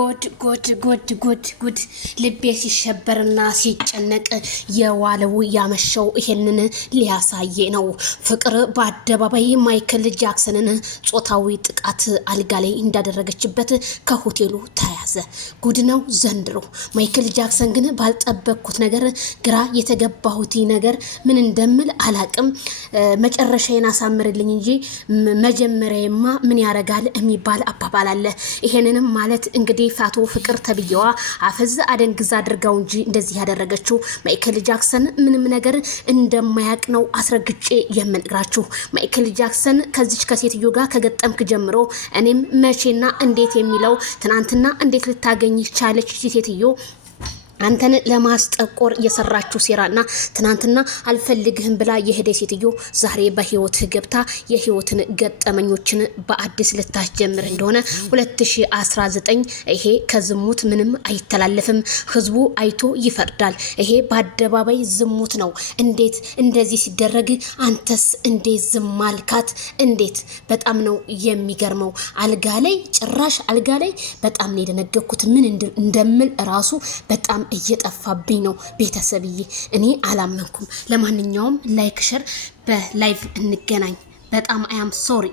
ጉድ ልቤ ሲሸበርና ሲጨነቅ የዋለው ያመሸው ይሄንን ሊያሳየ ነው። ፍቅር በአደባባይ ማይክል ጃክሰንን ጾታዊ ጥቃት አልጋ ላይ እንዳደረገችበት ከሆቴሉ ተያዘ። ጉድ ነው ዘንድሮ። ማይክል ጃክሰን ግን ባልጠበቅኩት ነገር ግራ የተገባሁት ነገር ምን እንደምል አላቅም። መጨረሻዬን አሳምርልኝ እንጂ መጀመሪያማ ምን ያረጋል የሚባል አባባል አለ። ይሄንንም ማለት እንግዲህ ፋቶ ፍቅር ተብየዋ አፈዝ አደንግዛ አድርጋው እንጂ እንደዚህ ያደረገችው ማይክል ጃክሰን ምንም ነገር እንደማያቅ ነው አስረግጬ የምነግራችሁ። ማይክል ጃክሰን ከዚች ከሴትዮ ጋር ከገጠምክ ጀምሮ እኔም መቼና እንዴት የሚለው ትናንትና እንዴት ልታገኝ ቻለች ሴትዮ አንተን ለማስጠቆር የሰራችው ሴራና ትናንትና አልፈልግህም ብላ የሄደ ሴትዮ ዛሬ በህይወት ገብታ የህይወትን ገጠመኞችን በአዲስ ልታስጀምር እንደሆነ 2019 ይሄ ከዝሙት ምንም አይተላለፍም። ህዝቡ አይቶ ይፈርዳል። ይሄ በአደባባይ ዝሙት ነው። እንዴት እንደዚህ ሲደረግ አንተስ እንዴት ዝም አልካት? እንዴት በጣም ነው የሚገርመው። አልጋ ላይ ጭራሽ አልጋ ላይ በጣም ነው የደነገኩት። ምን እንደምል ራሱ በጣም እየጠፋብኝ ነው ቤተሰብዬ። እኔ አላመንኩም። ለማንኛውም ላይክ ሸር በላይቭ እንገናኝ። በጣም አም ሶሪ